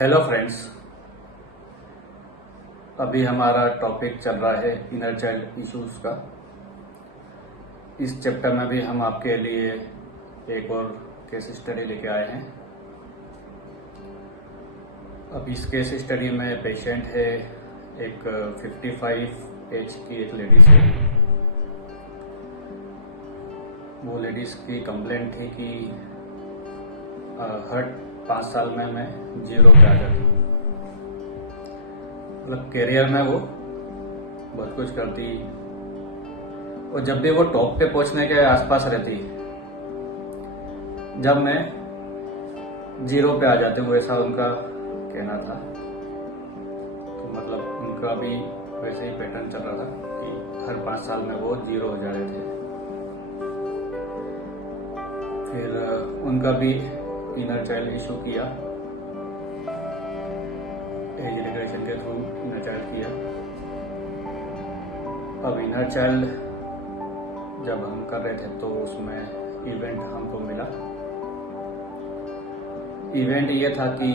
Hello friends. अभी हमारा topic चल रहा है इनर चाइल्ड इश्यूज का। इस चैप्टर में भी हम आपके लिए एक और केस स्टडी लेके आए हैं। अब इस केस स्टडी में पेशेंट है एक 55 एज की एक लेडीज है। वो लेडीज की कंप्लेंट थी कि हर 5 साल में मैं 0 पे आ जाती। मतलब कैरियर में वो बहुत कुछ करती और जब भी वो टॉप पे पहुंचने के आसपास रहती, जब मैं 0 पे आ जाती हूँ, ऐसा उनका कहना था। तो मतलब उनका भी वैसे ही पैटर्न चल रहा था कि हर 5 साल में वो 0 हो जा रहे थे। फिर उनका भी इनर चाइल्ड इशू किया, एज रिग्रेशन के थ्रू इनर चाइल्ड किया। अब इनर चाइल्ड जब हम कर रहे थे तो उसमें इवेंट हमको मिला। इवेंट ये था कि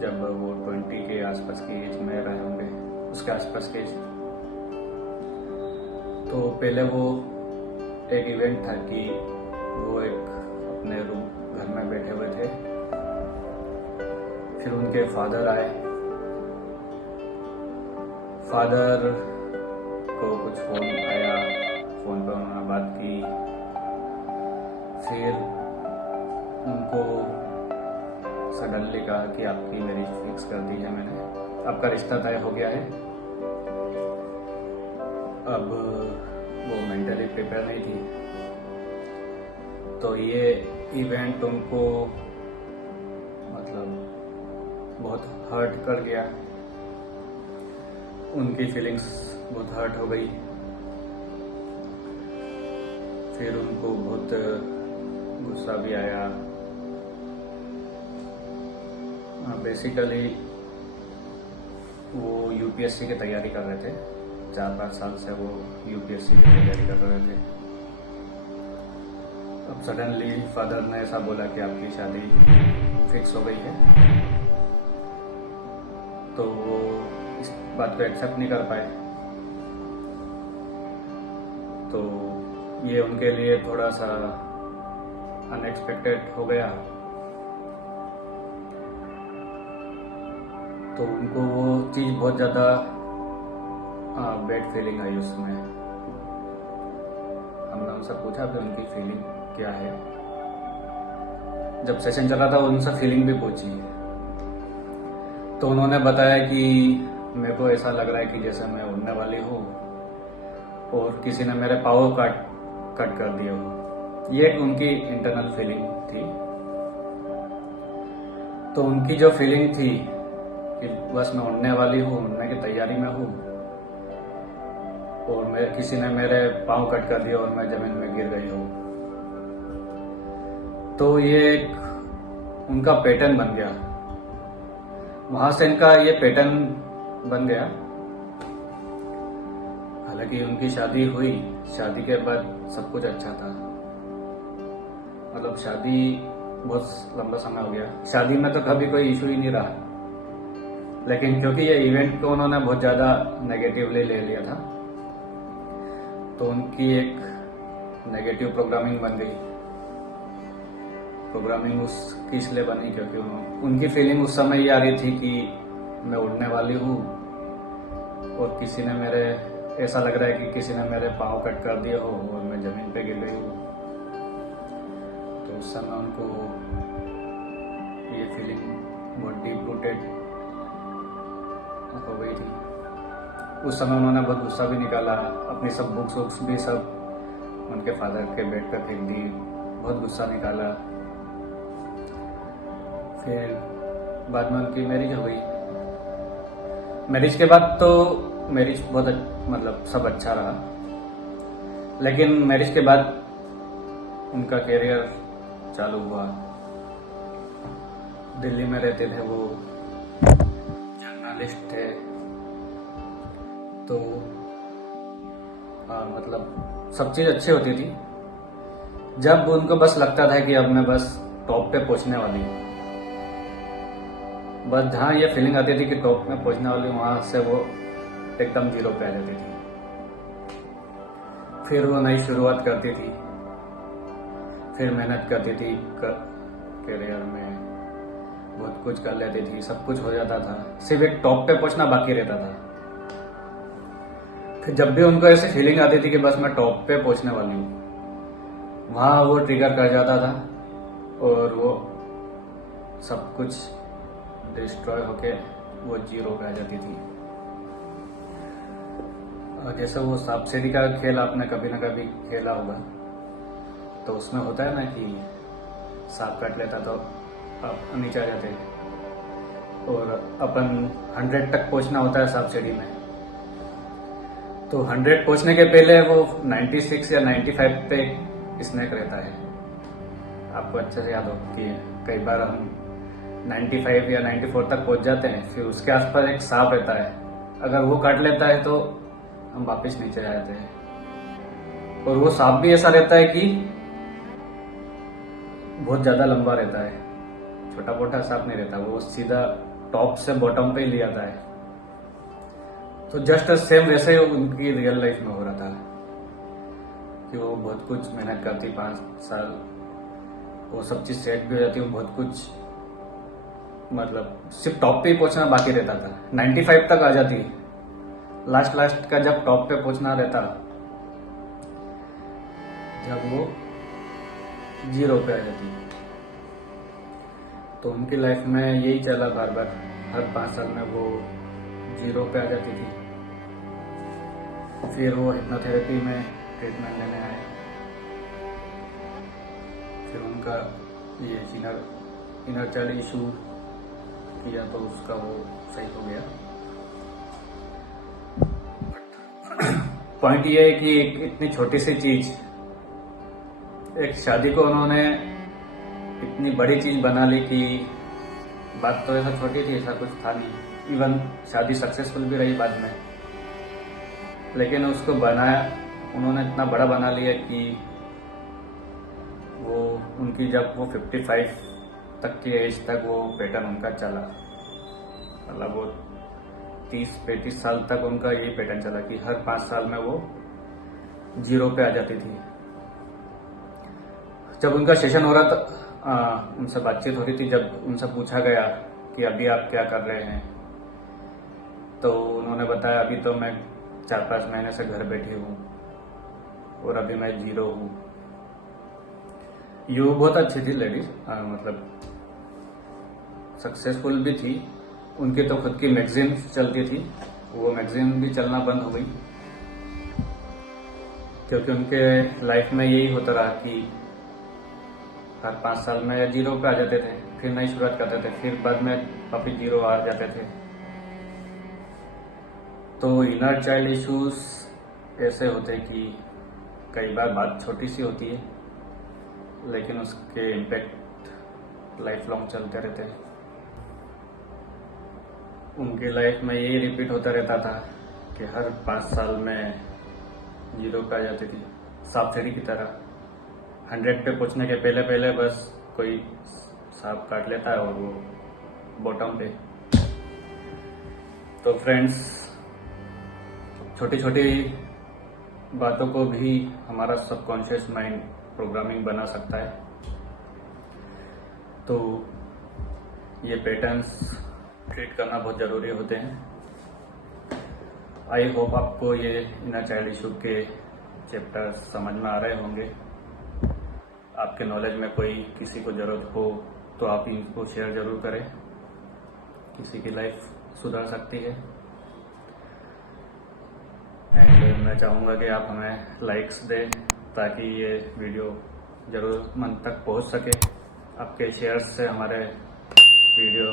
जब वो 20 के आसपास की एज में रहे होंगे, उसके आसपास के एज, तो पहले वो एक इवेंट था कि वो एक अपने रूम घर में बैठे हुए थे। फिर उनके फादर आए। फादर को कुछ फोन आया, फोन पर उन्होंने बात की। फिर उनको सडनली कहा कि आपकी मैरिज फिक्स कर दी है मैंने, आपका रिश्ता तय हो गया है। अब वो मेंटली प्रिपेयर नहीं थी, तो ये इवेंट उनको मतलब बहुत हर्ट कर गया। उनकी फीलिंग्स बहुत हर्ट हो गई। फिर उनको बहुत गुस्सा भी आया। बेसिकली वो यूपीएससी की तैयारी कर रहे थे। 4-5 साल से वो यूपीएससी की तैयारी कर रहे थे। अब सडनली फादर ने ऐसा बोला कि आपकी शादी फिक्स हो गई है, तो वो इस बात को एक्सेप्ट नहीं कर पाए। तो ये उनके लिए थोड़ा सा अनएक्सपेक्टेड हो गया। तो उनको वो चीज बहुत ज्यादा बैड फीलिंग आई उसमें। हमने उनसे पूछा कि उनकी फीलिंग क्या है। जब सेशन चला था उनसे फीलिंग भी पूछी, तो उन्होंने बताया कि मेरे को ऐसा लग रहा है कि जैसे मैं उड़ने वाली हूँ और किसी ने मेरे पाँव कट कर दिए हो। ये उनकी इंटरनल फीलिंग थी। तो उनकी जो फीलिंग थी कि बस मैं उड़ने वाली हूँ, उड़ने की तैयारी में हूँ और मैं किसी ने मेरे पाँव कट कर दिया और मैं जमीन में गिर गई हूँ। तो ये एक उनका पैटर्न बन गया। वहां से इनका ये पैटर्न बन गया। हालांकि उनकी शादी हुई, शादी के बाद सब कुछ अच्छा था। मतलब शादी बहुत लंबा समय हो गया, शादी में तो कभी कोई इशू ही नहीं रहा। लेकिन क्योंकि ये इवेंट को उन्होंने बहुत ज्यादा नेगेटिवली ले लिया था, तो उनकी एक नेगेटिव प्रोग्रामिंग बन गई। प्रोग्रामिंग उसकी इसलिए बनी क्योंकि उनकी फीलिंग उस समय ये आ रही थी कि मैं उड़ने वाली हूँ और किसी ने मेरे, ऐसा लग रहा है कि किसी ने मेरे पाँव कट कर दिए हो और मैं जमीन पे गिर गई हूँ। तो उस समय उनको ये फीलिंग बहुत डीप रूटेड हो गई थी। उस समय उन्होंने बहुत गुस्सा भी निकाला, अपनी सब बुक्स भी सब उनके फादर के बेड पे फेंक दी, बहुत गुस्सा निकाला। फिर बाद में उनकी मैरिज हो गई। मैरिज के बाद तो मैरिज बहुत मतलब सब अच्छा रहा, लेकिन मैरिज के बाद उनका कैरियर चालू हुआ। दिल्ली में रहते थे वो, जर्नलिस्ट थे। तो मतलब सब चीज अच्छी होती थी जब उनको बस लगता था कि अब मैं बस टॉप पे पहुंचने वाली हूँ। बस जहाँ ये फीलिंग आती थी कि टॉप में पहुंचने वाली, वहां से वो एकदम जीरो पे आ जाती थी। फिर वो नई शुरुआत करती थी, फिर मेहनत करती थी करियर में, बहुत कुछ कर लेती थी, सब कुछ हो जाता था, सिर्फ एक टॉप पे पहुंचना बाकी रहता था। फिर जब भी उनको ऐसी फीलिंग आती थी कि बस मैं टॉप पे पहुंचने वाली हूँ, वहां वो ट्रिगर कर जाता था और वो सब कुछ डिस्ट्रॉय होके वो जीरो पे आ जाती थी। और जैसे वो सांप सीढ़ी का खेल आपने कभी ना कभी खेला होगा, तो उसमें होता है ना कि सांप काट लेता तो आप नीचे आ जाते, और अपन 100 तक पहुंचना होता है सांप सीढ़ी में। तो 100 पहुंचने के पहले वो 96 या 95 पे स्नैक रहता है। आपको अच्छे से याद हो कि कई बार हम 95 या 94 तक पहुंच जाते हैं, फिर उसके आसपास एक सांप रहता है, अगर वो काट लेता है तो हम वापस नीचे आ जाते हैं। और वो सांप भी ऐसा रहता है कि बहुत ज्यादा लंबा रहता है, छोटा मोटा सांप नहीं रहता, वो सीधा टॉप से बॉटम पे ही ले आता है। तो जस्ट सेम वैसे ही उनकी रियल लाइफ में हो रहा था कि वो बहुत कुछ मेहनत करती, 5 साल वो सब चीज सेट भी हो जाती, वो बहुत कुछ मतलब सिर्फ टॉप पे ही पहुंचना बाकी रहता था। 95 तक आ जाती, लास्ट का जब टॉप पे पहुंचना रहता, जब वो जीरो पे आ जाती। तो उनकी लाइफ में यही चला बार बार, हर 5 साल में वो जीरो पे आ जाती थी। फिर वो हिप्नोथेरेपी में ट्रीटमेंट लेने आए, फिर उनका ये इनर चाइल्ड इशू किया तो उसका वो सही हो गया। पॉइंट ये है कि एक इतनी छोटी सी चीज, एक शादी को उन्होंने इतनी बड़ी चीज बना ली कि बात तो ऐसा छोटी थी, ऐसा कुछ था नहीं। इवन शादी सक्सेसफुल भी रही बाद में, लेकिन उसको बनाया उन्होंने इतना बड़ा बना लिया कि वो उनकी जब वो 55 तक की एज तक वो पैटर्न उनका चला, मतलब वो 30-35 साल तक उनका यही पैटर्न चला कि हर 5 साल में वो जीरो पे आ जाती थी। जब उनका सेशन हो रहा था, उनसे बातचीत हो रही थी, जब उनसे पूछा गया कि अभी आप क्या कर रहे हैं, तो उन्होंने बताया अभी तो मैं 4-5 महीने से घर बैठी हूँ और अभी मैं जीरो हूँ। ये बहुत अच्छी थी लेडीज, मतलब सक्सेसफुल भी थी। उनकी तो खुद की मैगजीन चलती थी, वो मैगजीन भी चलना बंद हो गई क्योंकि उनके लाइफ में यही होता रहा कि हर 5 साल में जीरो पे आ जाते थे, फिर नई शुरुआत करते थे, फिर बाद में वापिस जीरो आ जाते थे। तो इनर चाइल्ड इश्यूज ऐसे होते कि कई बार बात छोटी सी होती है, लेकिन उसके इम्पैक्ट लाइफ लॉन्ग चलते रहते हैं। उनकी लाइफ में यही रिपीट होता रहता था कि हर 5 साल में जीरो पे आ जाती थी, सांप सीढ़ी की तरह। 100 पे पहुंचने के पहले बस कोई सांप काट लेता है और वो बॉटम पे। तो फ्रेंड्स, छोटी छोटी बातों को भी हमारा सबकॉन्शियस माइंड प्रोग्रामिंग बना सकता है। तो ये पैटर्न्स ट्रीट करना बहुत जरूरी होते हैं। आई होप आपको ये इनर चाइल्ड इशू के चैप्टर समझ में आ रहे होंगे। आपके नॉलेज में कोई किसी को जरूरत हो तो आप इनको शेयर जरूर करें, किसी की लाइफ सुधर सकती है। एंड मैं चाहूँगा कि आप हमें लाइक्स दें ताकि ये वीडियो ज़रूरतमंद तक पहुँच सके। आपके शेयर्स से हमारे वीडियो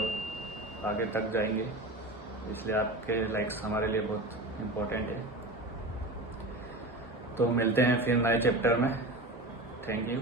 आगे तक जाएंगे, इसलिए आपके लाइक्स हमारे लिए बहुत इम्पोर्टेंट है। तो मिलते हैं फिर नए चैप्टर में। Thank you.